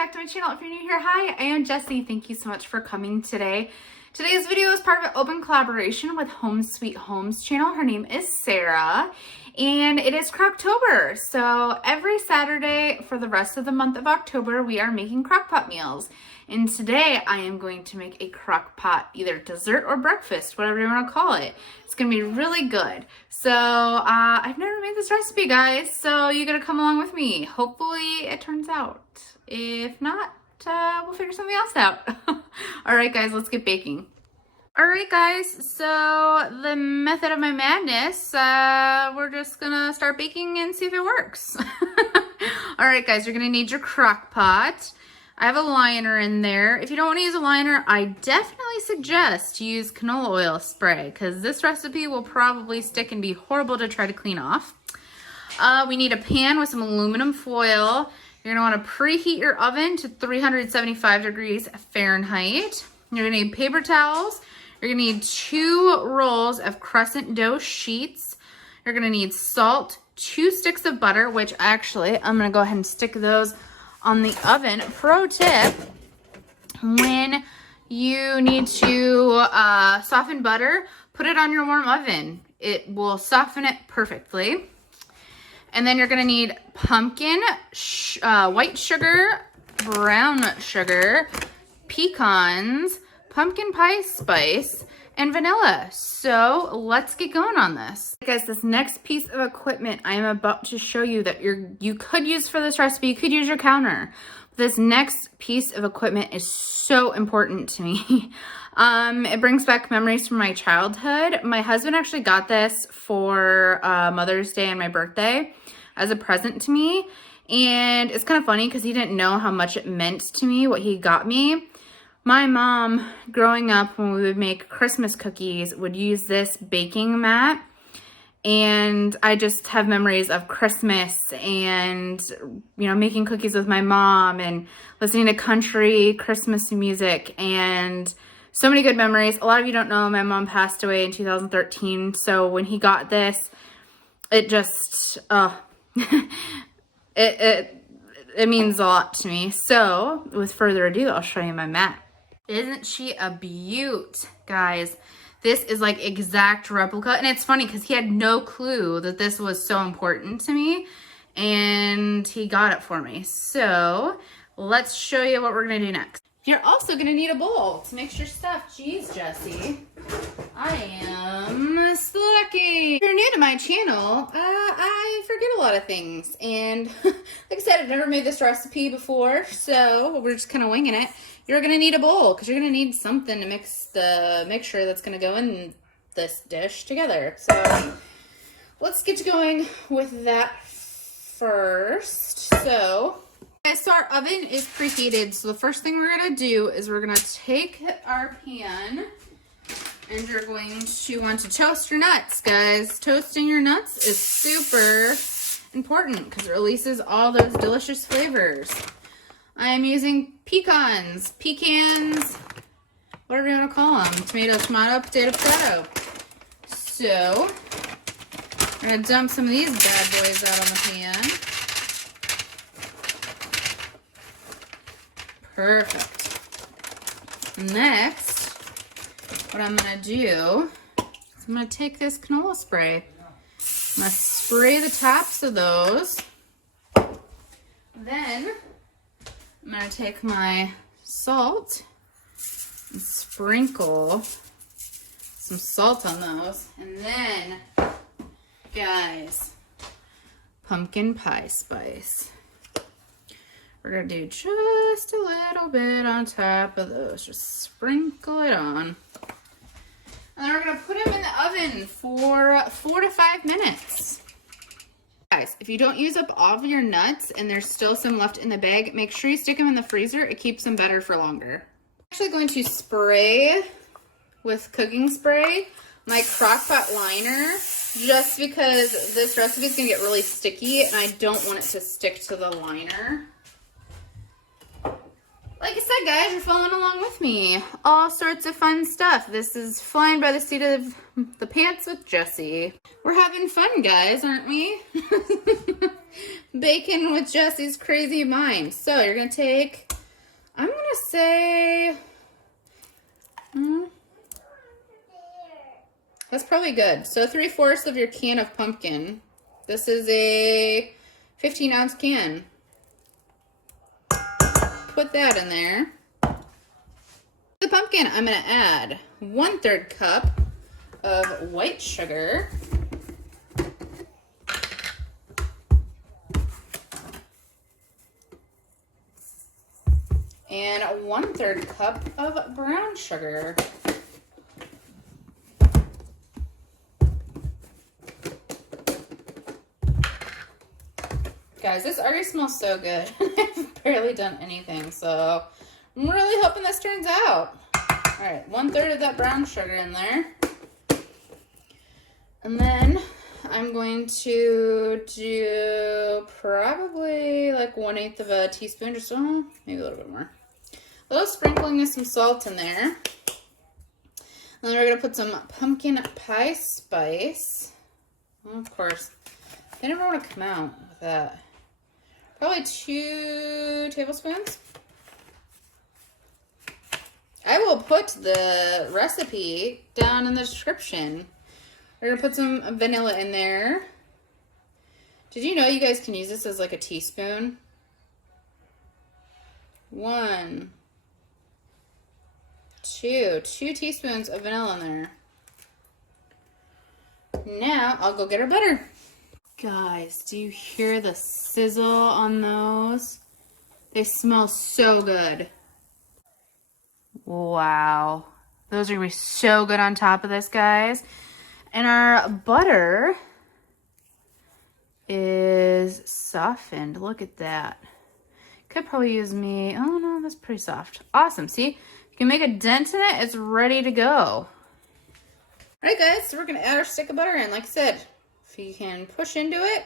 back to my channel. If you're new here, hi, I am Jessi. Thank you so much for coming today. Today's video is part of an open collaboration with Home Sweet Holmes channel. Her name is Sarah, and it is Crocktober. So every Saturday for the rest of the month of October, we are making crockpot meals. And today I am going to make a crockpot, either dessert or breakfast, whatever you want to call it. It's going to be really good. So I've never made this recipe, guys, so you got to come along with me. Hopefully it turns out. If not, we'll figure something else out. All right, guys, let's get baking. All right, guys, so the method of my madness, we're just gonna start baking and see if it works. All right, guys, you're gonna need your crock pot. I have a liner in there. If you don't want to use a liner, I definitely suggest to use canola oil spray because this recipe will probably stick and be horrible to try to clean off. We need a pan with some aluminum foil. You're gonna want to preheat your oven to 375 degrees Fahrenheit. You're gonna need paper towels. You're gonna need 2 rolls of crescent dough sheets. You're gonna need salt, 2 sticks of butter, which actually I'm gonna go ahead and stick those on the oven. Pro tip, when you need to soften butter, put it on your warm oven. It will soften it perfectly. And then you're gonna need pumpkin, white sugar, brown sugar, pecans, pumpkin pie spice, and vanilla. So let's get going on this. Guys, this next piece of equipment I am about to show you that you could use for this recipe, you could use your counter. This next piece of equipment is so important to me. It brings back memories from my childhood. My husband actually got this for Mother's Day and my birthday as a present to me. And it's kind of funny because he didn't know how much it meant to me, what he got me. My mom, growing up, when we would make Christmas cookies, would use this baking mat. And I just have memories of Christmas and, you know, making cookies with my mom and listening to country Christmas music and so many good memories. A lot of you don't know, my mom passed away in 2013. So when he got this, it just, it means a lot to me. So with further ado, I'll show you my mat. Isn't she a beaut, guys? This is like exact replica. And it's funny because he had no clue that this was so important to me. And he got it for me. So let's show you what we're going to do next. You're also going to need a bowl to mix your stuff. Jeez, Jessi. I am slacking. If you're new to my channel, I forget a lot of things. And like I said, I've never made this recipe before. So we're just kind of winging it. You're going to need a bowl because you're going to need something to mix the mixture that's going to go in this dish together. So let's get going with that first. So our oven is preheated. So the first thing we're going to do is we're going to take our pan and you're going to want to toast your nuts, guys. Toasting your nuts is super important because it releases all those delicious flavors. I am using pecans, whatever you want to call them. Tomato, tomato, potato, potato. So, we're going to dump some of these bad boys out on the pan. Perfect. Next, what I'm going to do is I'm going to take this canola spray. I'm going to spray the tops of those. Then I'm going to take my salt and sprinkle some salt on those. And then, guys, pumpkin pie spice. We're going to do just a little bit on top of those. Just sprinkle it on. And then we're going to put them in the oven for 4 to 5 minutes. Guys, if you don't use up all of your nuts and there's still some left in the bag, make sure you stick them in the freezer. It keeps them better for longer. I'm actually going to spray with cooking spray my crockpot liner just because this recipe is going to get really sticky and I don't want it to stick to the liner. Like I said, guys, you're following along with me. All sorts of fun stuff. This is Flying by the Seat of the Pants with Jessi. We're having fun, guys, aren't we? Bacon with Jessi's crazy mind. So you're going to take I'm gonna say, that's probably good. So 3/4 of your can of pumpkin. This is a 15-ounce can. Put that in there. The pumpkin, I'm gonna add 1/3 cup of white sugar. And 1/3 cup of brown sugar. Guys, this already smells so good. I've barely done anything, so I'm really hoping this turns out. All right, 1/3 of that brown sugar in there. And then I'm going to do probably like 1/8 of a teaspoon, just maybe a little bit more. A little sprinkling of some salt in there. And then we're gonna put some pumpkin pie spice. Well, of course, they never want to come out with that. Probably 2 tablespoons. I will put the recipe down in the description. We're gonna put some vanilla in there. Did you know you guys can use this as like a teaspoon? 1, 2 teaspoons of vanilla in there. Now I'll go get our butter. Guys, do you hear the sizzle on those? They smell so good. Wow. Those are gonna be so good on top of this, guys. And our butter is softened. Look at that. Could probably use me. Oh no, that's pretty soft. Awesome. See, you can make a dent in it. It's ready to go. All right, guys. So we're gonna add our stick of butter in. Like I said, if you can push into it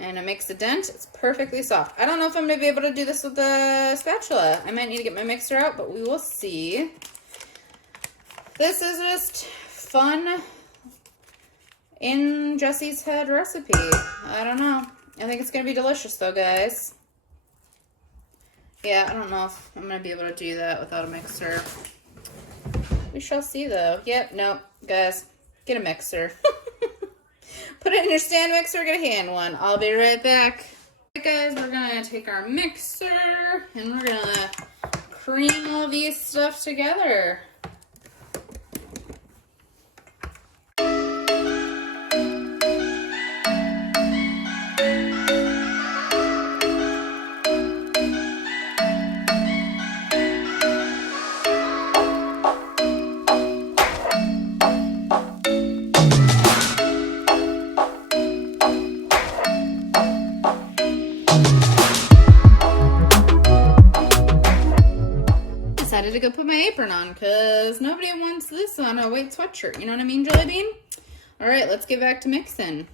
and it makes a dent, it's perfectly soft. I don't know if I'm gonna be able to do this with the spatula. I might need to get my mixer out, but we will see. This is just fun in Jessi's head recipe. I don't know. I think it's gonna be delicious though, guys. Yeah, I don't know if I'm gonna be able to do that without a mixer. We shall see though. Yep, nope, guys, get a mixer. Put it in your stand mixer, get a hand one. I'll be right back. Alright guys, we're gonna take our mixer and we're gonna cream all these stuff together. To go put my apron on because nobody wants this on a white sweatshirt. You know what I mean, Jelly Bean? All right, let's get back to mixing.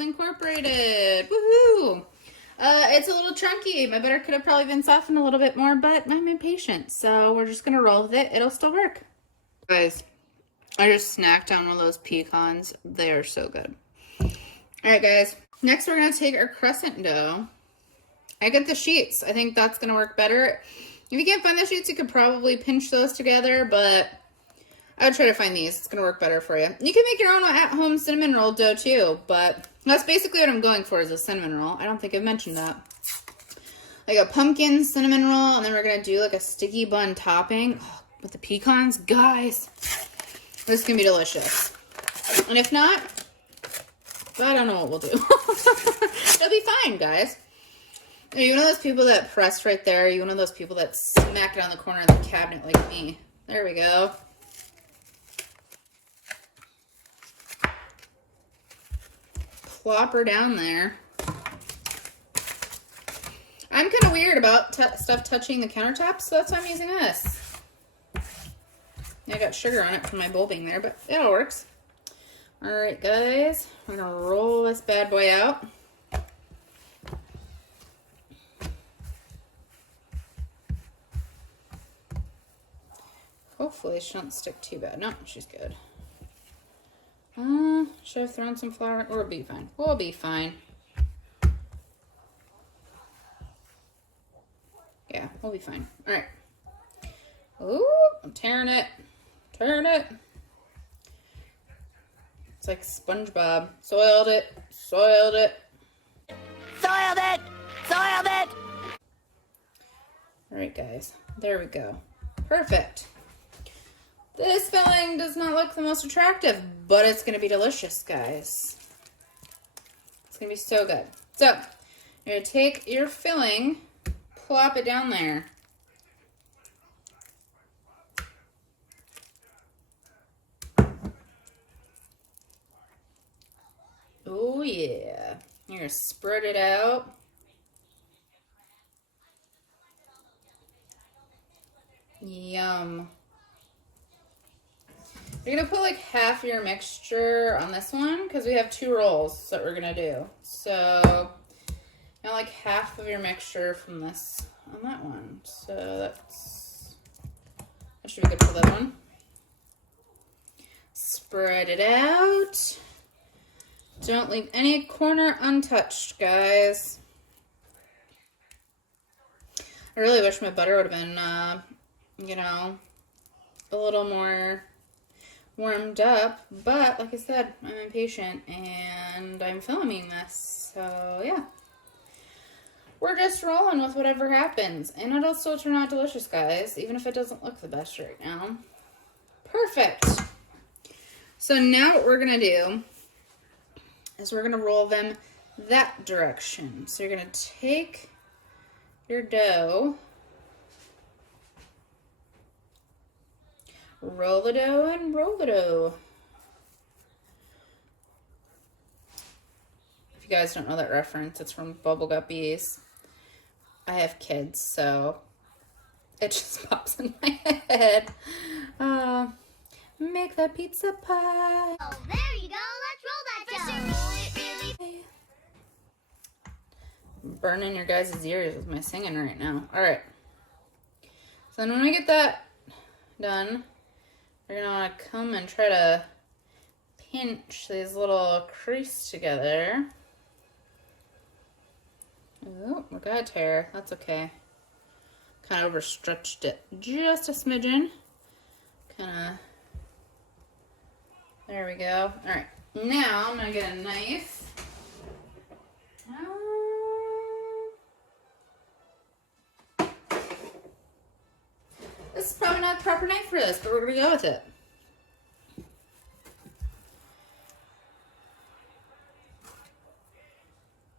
Incorporated. Woohoo! It's a little chunky. My butter could have probably been softened a little bit more, but I'm impatient, so we're just gonna roll with it. It'll still work. Guys, I just snacked on one of those pecans. They are so good. All right, guys. Next, we're gonna take our crescent dough. I get the sheets. I think that's gonna work better. If you can't find the sheets, you could probably pinch those together, but I would try to find these. It's going to work better for you. You can make your own at-home cinnamon roll dough too, but that's basically what I'm going for is a cinnamon roll. I don't think I've mentioned that. Like a pumpkin cinnamon roll, and then we're going to do like a sticky bun topping with the pecans. Guys, this is going to be delicious. And if not, I don't know what we'll do. It'll be fine, guys. Are you one of those people that press right there? Are you one of those people that smack it on the corner of the cabinet like me? There we go. Plop her down there. I'm kind of weird about stuff touching the countertops, so that's why I'm using this. I got sugar on it from my bowl being there, but it all works. All right, guys, we're gonna roll this bad boy out. Hopefully she don't stick too bad. No, she's good. Should I have thrown some flour? We'll be fine. We'll be fine. Yeah, we'll be fine. All right. Ooh, I'm tearing it. Tearing it. It's like SpongeBob. Soiled it. Soiled it. Soiled it! Soiled it! All right, guys. There we go. Perfect. This filling does not look the most attractive, but it's going to be delicious, guys. It's going to be so good. So, you're going to take your filling, plop it down there. Oh, yeah. You're going to spread it out. Yum. You're going to put like half your mixture on this one because we have 2 rolls that we're going to do. So, now like half of your mixture from this on that one. So that should be good for that one. Spread it out. Don't leave any corner untouched, guys. I really wish my butter would have been, you know, a little more warmed up, but like I said, I'm impatient and I'm filming this, so yeah. We're just rolling with whatever happens, and it'll still turn out delicious, guys, even if it doesn't look the best right now. Perfect. So now what we're gonna do is we're gonna roll them that direction. So you're gonna take your dough, roll the dough and roll the dough. If you guys don't know that reference, it's from Bubble Guppies. I have kids, so it just pops in my head. Make that pizza pie. Oh, there you go. Let's roll that dough. Burning your guys' ears with my singing right now. All right. So then when we get that done, we're gonna want to come and try to pinch these little creases together. Oh, we got a tear. That's okay. Kind of overstretched it just a smidgen. Kind of. There we go. All right. Now I'm gonna get a knife. This is probably not the proper knife for this, but we're gonna go with it.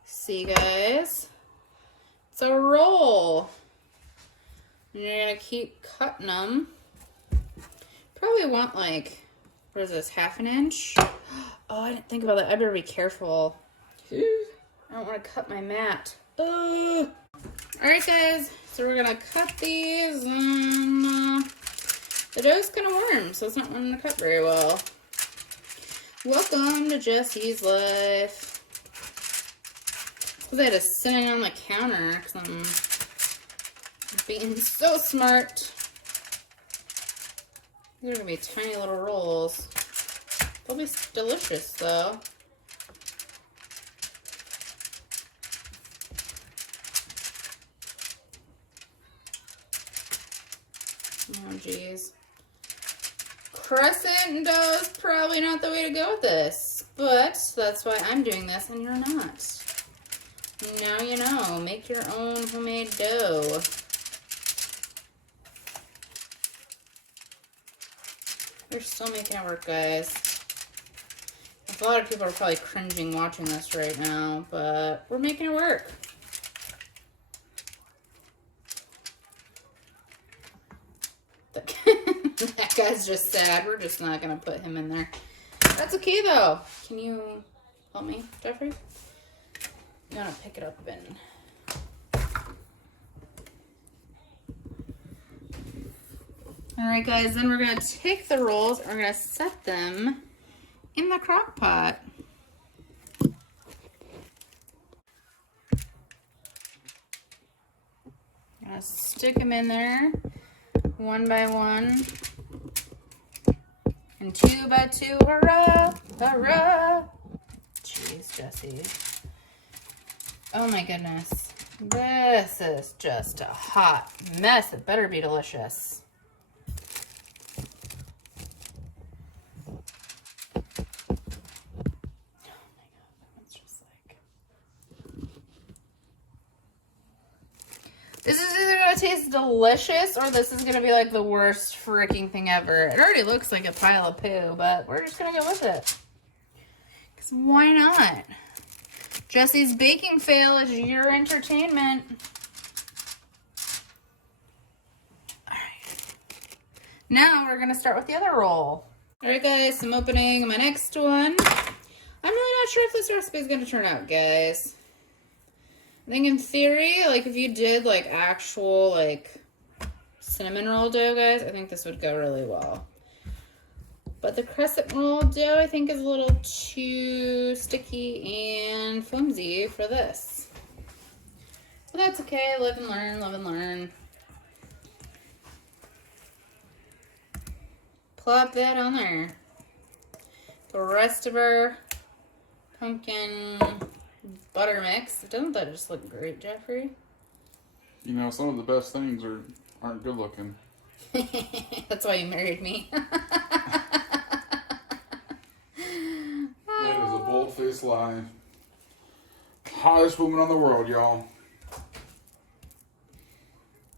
See, guys? It's a roll. And you're gonna keep cutting them. Probably want like, what is this, 1/2 inch? Oh, I didn't think about that. I better be careful. I don't want to cut my mat. All right, guys. So we're gonna cut these, and the dough's kind of warm, so it's not wanting to cut very well. Welcome to Jessi's life. Because I had it sitting on the counter because I'm being so smart. These are gonna be tiny little rolls. They'll be delicious though. Oh geez. Crescent dough is probably not the way to go with this, but that's why I'm doing this and you're not. Now you know, make your own homemade dough. We're still making it work, guys. A lot of people are probably cringing watching this right now, but we're making it work. That guy's just sad. We're just not going to put him in there. That's okay, though. Can you help me, Jeffrey? I'm going to pick it up and All right, guys, then we're gonna take the rolls and we're gonna set them in the crock pot. Gonna stick them in there one by one and two by two. Hurrah! Hurrah! Jeez, Jessi. Oh my goodness. This is just a hot mess. It better be delicious. This is either gonna taste delicious or this is gonna be like the worst freaking thing ever. It already looks like a pile of poo, but we're just gonna go with it. Because why not? Jessi's baking fail is your entertainment. Alright. Now we're gonna start with the other roll. Alright guys, I'm opening my next one. I'm really not sure if this recipe is gonna turn out, guys. I think in theory, like if you did like actual like cinnamon roll dough, guys, I think this would go really well. But the crescent roll dough, I think, is a little too sticky and flimsy for this. But that's okay. Live and learn, live and learn. Plop that on there. The rest of our pumpkin butter mix. Doesn't that just look great, Jeffrey? You know, some of the best things aren't good looking. That's why you married me. That is a bold-faced lie. Hottest woman on the world, y'all.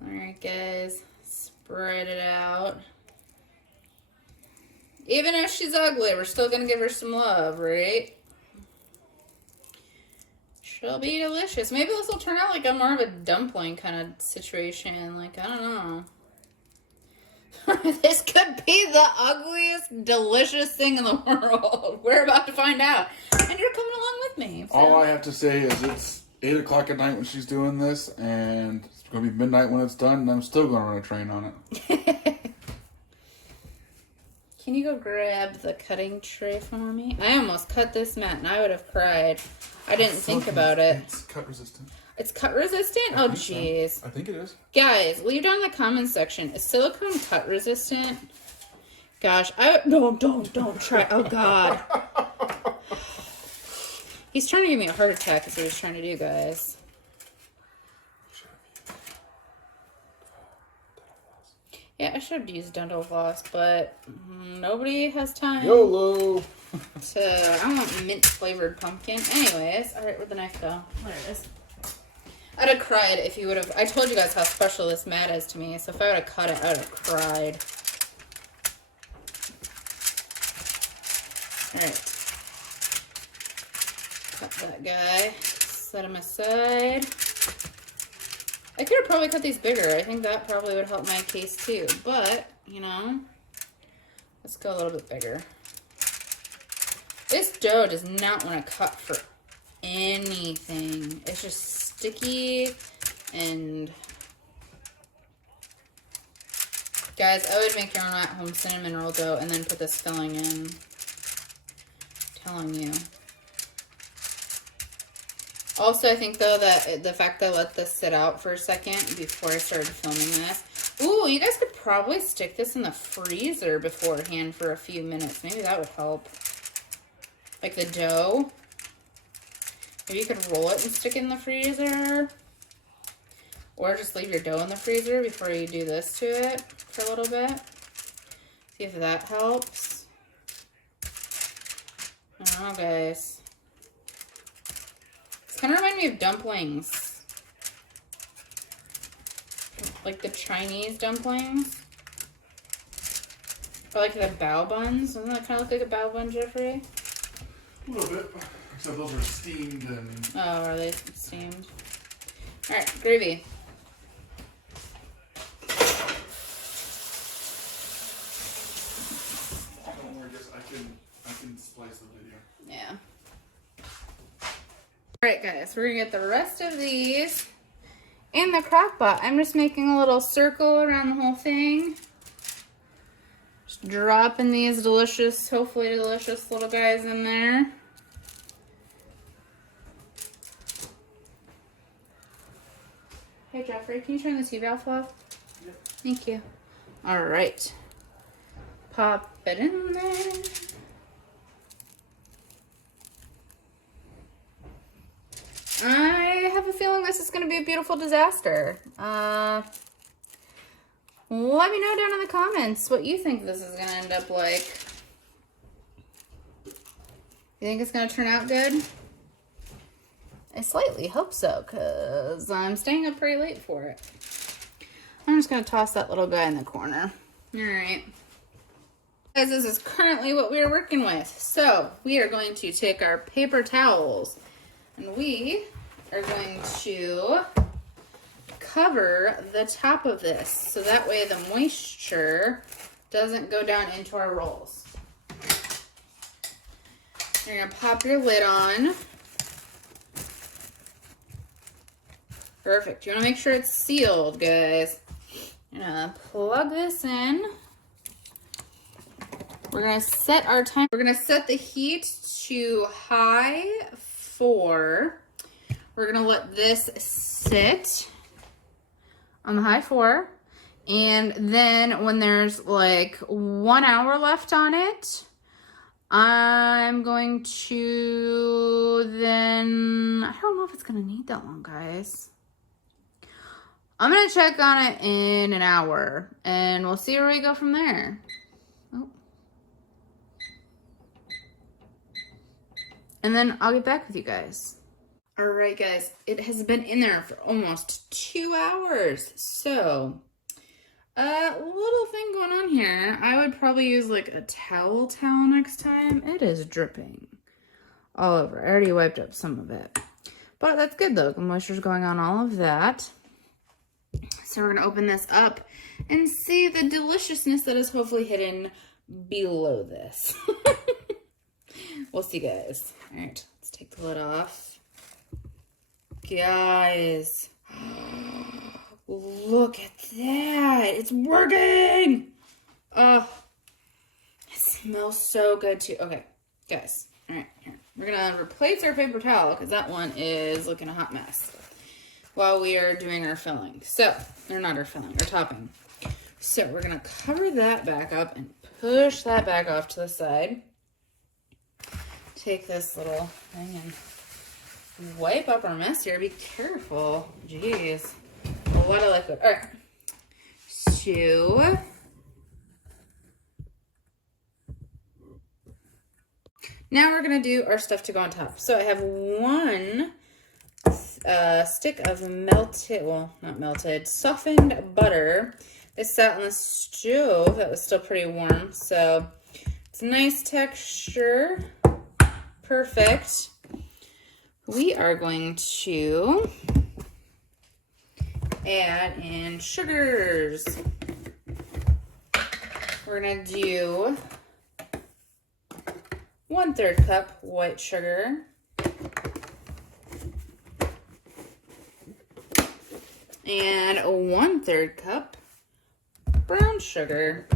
Alright, guys. Spread it out. Even if she's ugly, we're still gonna give her some love, right? She'll be delicious. Maybe this will turn out like a more of a dumpling kind of situation. Like, I don't know. This could be the ugliest, delicious thing in the world. We're about to find out. And you're coming along with me. So. All I have to say is it's 8 o'clock at night when she's doing this, and it's going to be midnight when it's done, and I'm still going to run a train on it. Can you go grab the cutting tray for me? I almost cut this mat, and I would have cried. I didn't think about it. It's cut resistant. It's cut resistant? Oh, jeez. So. I think it is. Guys, leave down in the comments section. Is silicone cut resistant? Gosh, don't try. Oh, God. He's trying to give me a heart attack is what he's trying to do, guys. Yeah, I should have used dental floss, but nobody has time. YOLO! I want mint flavored pumpkin. Anyways, all right, where'd the knife go? There it is. I'd have cried if you would have. I told you guys how special this mat is to me, so if I would have cut it, I would have cried. All right. Cut that guy. Set him aside. I could have probably cut these bigger. I think that probably would help my case too. But, you know, let's go a little bit bigger. This dough does not want to cut for anything. It's just sticky and... Guys, I would make your own at-home cinnamon roll dough and then put this filling in. I'm telling you. Also, I think, though, that the fact that I let this sit out for a second before I started filming this. Ooh, you guys could probably stick this in the freezer beforehand for a few minutes. Maybe that would help. Like the dough. Maybe you could roll it and stick it in the freezer. Or just leave your dough in the freezer before you do this to it for a little bit. See if that helps. I don't know, guys. Kind of remind me of dumplings. Like the Chinese dumplings. Or like the bao buns. Doesn't that kind of look like a bao bun, Jeffrey? A little bit. Except those are steamed and... Oh, are they steamed? Alright, gravy. Don't worry, I can splice the video. Yeah. Alright guys, we're going to get the rest of these in the crock pot. I'm just making a little circle around the whole thing. Dropping these delicious, hopefully delicious little guys in there. Hey Jeffrey, can you turn the TV off, love? Yep. Thank you. All right. Pop it in there. I have a feeling this is going to be a beautiful disaster. Let me know down in the comments what you think this is going to end up like. You think it's going to turn out good? I slightly hope so, because I'm staying up pretty late for it. I'm just going to toss that little guy in the corner. All right. Guys, this is currently what we are working with. So we are going to take our paper towels and we are going to cover the top of this so that way the moisture doesn't go down into our rolls. You're going to pop your lid on. Perfect. You want to make sure it's sealed, guys. You're gonna plug this in. We're gonna set our time. We're gonna set the heat to high 4. We're gonna let this sit on the high 4. And then when there's like 1 hour left on it, I'm going to then, I don't know if it's gonna need that long, guys. I'm going to check on it in an hour, and we'll see where we go from there. Oh. And then I'll get back with you guys. All right, guys. It has been in there for almost 2 hours. So, a little thing going on here. I would probably use like a towel next time. It is dripping all over. I already wiped up some of it. But that's good, though. The moisture's going on all of that. So we're going to open this up and see the deliciousness that is hopefully hidden below this. We'll see, guys. All right, let's take the lid off. Guys, look at that. It's working. Oh, it smells so good too. Okay, guys. All right, here. We're going to replace our paper towel because that one is looking a hot mess while we are doing our filling. So, or not our filling, our topping. So we're gonna cover that back up and push that back off to the side. Take this little thing and wipe up our mess here. Be careful. Jeez. A lot of liquid. All right. So, now we're gonna do our stuff to go on top. So I have one stick of melted, well, not melted, softened butter. This sat on the stove that was still pretty warm, so it's a nice texture. Perfect. We are going to add in sugars. We're gonna do 1/3 cup white sugar. And 1/3 cup brown sugar.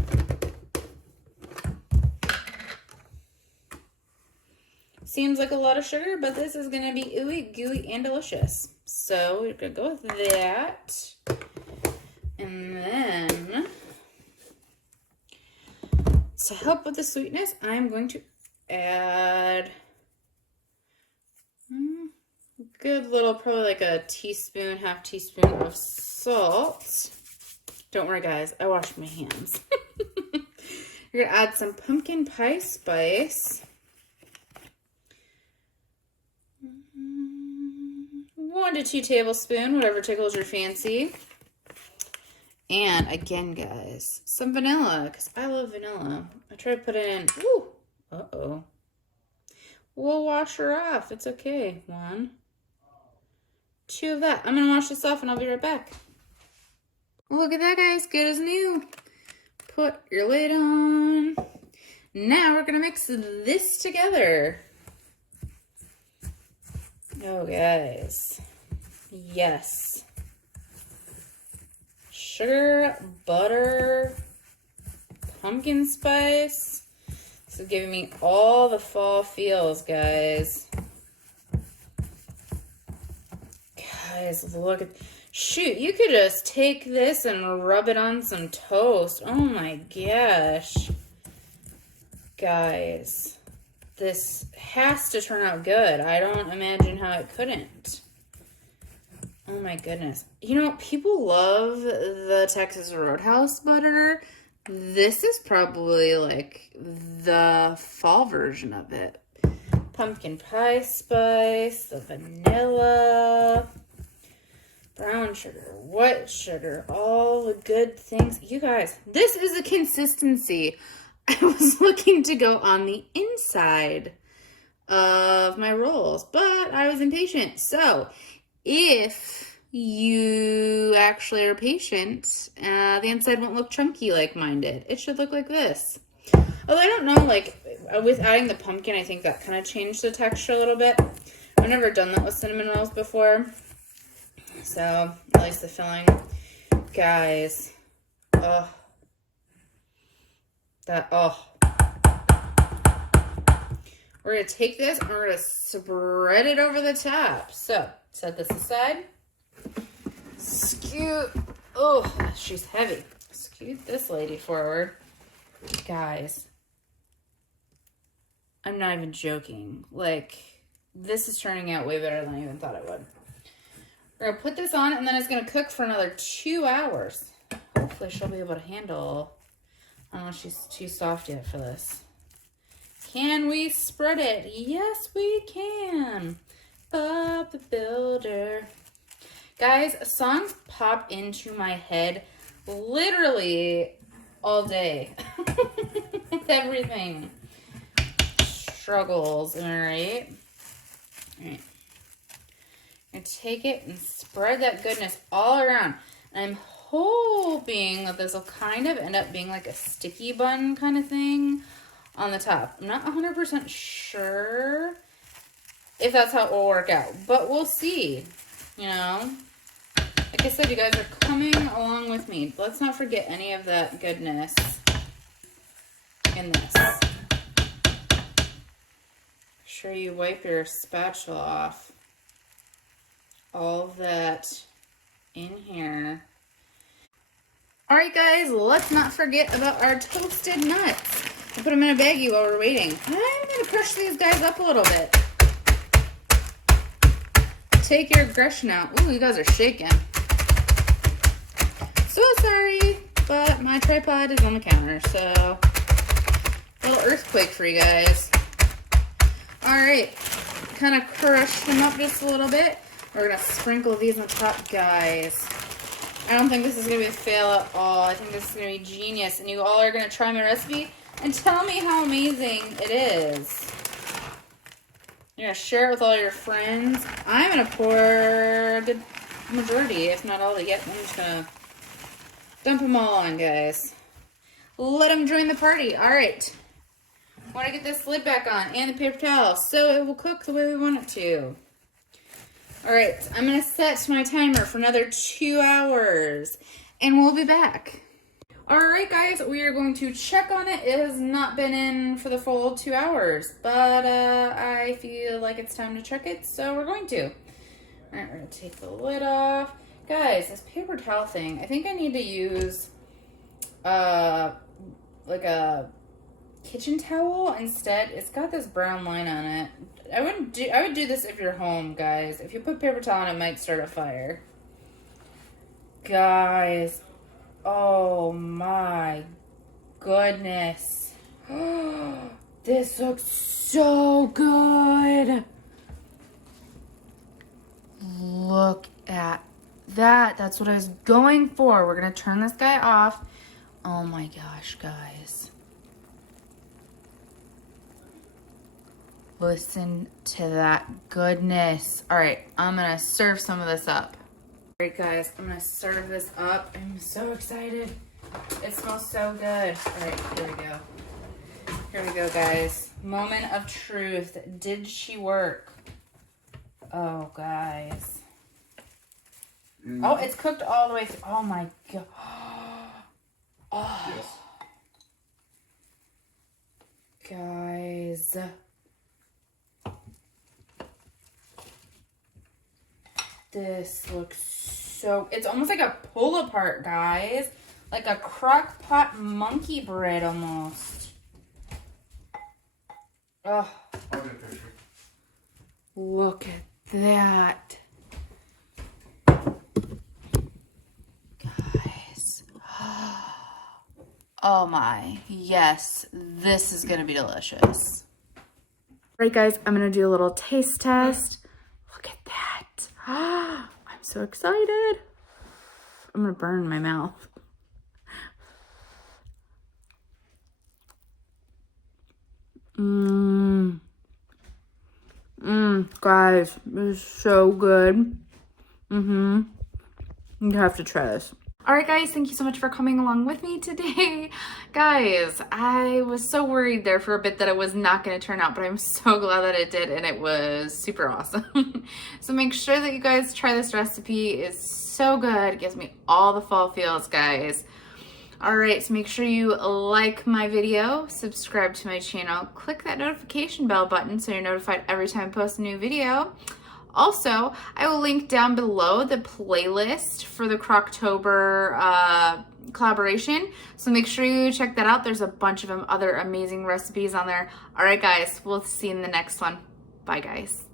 Seems like a lot of sugar, but this is going to be ooey gooey and delicious. So we're going to go with that. And then, to help with the sweetness, I'm going to add good little, probably like a teaspoon, half teaspoon of salt. Don't worry, guys, I washed my hands. You're gonna add some pumpkin pie spice. 1 to 2 tablespoons, whatever tickles your fancy. And again, guys, some vanilla, because I love vanilla. I try to put it in. Ooh, uh-oh. We'll wash her off. It's okay. 1, 2 of that. I'm going to wash this off and I'll be right back. Look at that, guys. Good as new. Put your lid on. Now we're going to mix this together. Oh, guys. Yes. Sugar, butter, pumpkin spice. This is giving me all the fall feels, guys. Guys, look at... Shoot, you could just take this and rub it on some toast. Oh my gosh. Guys, this has to turn out good. I don't imagine how it couldn't. Oh my goodness. You know, people love the Texas Roadhouse butter. This is probably like the fall version of it. Pumpkin pie spice, the vanilla, brown sugar, white sugar, all the good things. You guys, this is a consistency I was looking to go on the inside of my rolls, but I was impatient. So if you actually are patient, the inside won't look chunky like mine did. It should look like this. Although I don't know, like with adding the pumpkin, I think that kind of changed the texture a little bit. I've never done that with cinnamon rolls before. So, at least the filling. Guys. Oh. We're going to take this and we're going to spread it over the top. So, set this aside. Scoot. Oh, she's heavy. Scoot this lady forward. Guys. I'm not even joking. Like, this is turning out way better than I even thought it would. We're going to put this on, and then it's going to cook for another 2 hours. Hopefully she'll be able to handle... I don't know if she's too soft yet for this. Can we spread it? Yes, we can. Bob the Builder. Guys, songs pop into my head literally all day. Everything. Struggles, all right? All right. I'm going to take it and spread that goodness all around. And I'm hoping that this will kind of end up being like a sticky bun kind of thing on the top. I'm not 100% sure if that's how it will work out, but we'll see, you know? Like I said, you guys are coming along with me. Let's not forget any of that goodness in this. Make sure you wipe your spatula off. All of that in here. All right, guys, let's not forget about our toasted nuts. I'll put them in a baggie while we're waiting. I'm going to crush these guys up a little bit. Take your aggression out. Ooh, you guys are shaking. So sorry, but my tripod is on the counter, so a little earthquake for you guys. All right, kind of crush them up just a little bit. We're going to sprinkle these on top, guys. I don't think this is going to be a fail at all. I think this is going to be genius. And you all are going to try my recipe and tell me how amazing it is. You're going to share it with all your friends. I'm going to pour a good majority, if not all of it. Yep, I'm just going to dump them all on, guys. Let them join the party. All right. I want to get this lid back on and the paper towel so it will cook the way we want it to. All right, I'm going to set my timer for another 2 hours, and we'll be back. All right, guys, we are going to check on it. It has not been in for the full 2 hours, but I feel like it's time to check it, so we're going to. All right, we're going to take the lid off. Guys, this paper towel thing, I think I need to use like a kitchen towel instead. It's got this brown line on it. I would do this if you're home, guys. If you put paper towel on, it might start a fire. Guys, oh my goodness. This looks so good. Look at that. That's what I was going for. We're going to turn this guy off. Oh my gosh, guys. Listen to that goodness. All right, I'm gonna serve some of this up. All right, guys, I'm gonna serve this up. I'm so excited. It smells so good. All right, here we go. Here we go, guys. Moment of truth. Did she work? Oh, guys. Oh, it's cooked all the way through. Oh my God. Oh. Yes. Guys. This looks so, it's almost like a pull apart, guys. Like a Crockpot monkey bread almost. Oh, I'll get a picture. look at that. Guys. Oh my, yes, this is gonna be delicious. All right, guys, I'm gonna do a little taste test. Look at that. I'm so excited. I'm gonna burn my mouth. Guys, this is so good. You have to try this. All right, guys, thank you so much for coming along with me today. Guys, I was so worried there for a bit that it was not going to turn out, but I'm so glad that it did, and it was super awesome. So make sure that you guys try this recipe. It's so good. It gives me all the fall feels, guys. All right, so make sure you like my video, subscribe to my channel, click that notification bell button so you're notified every time I post a new video. Also, I will link down below the playlist for the Crocktober collaboration. So make sure you check that out. There's a bunch of other amazing recipes on there. All right, guys, we'll see you in the next one. Bye, guys.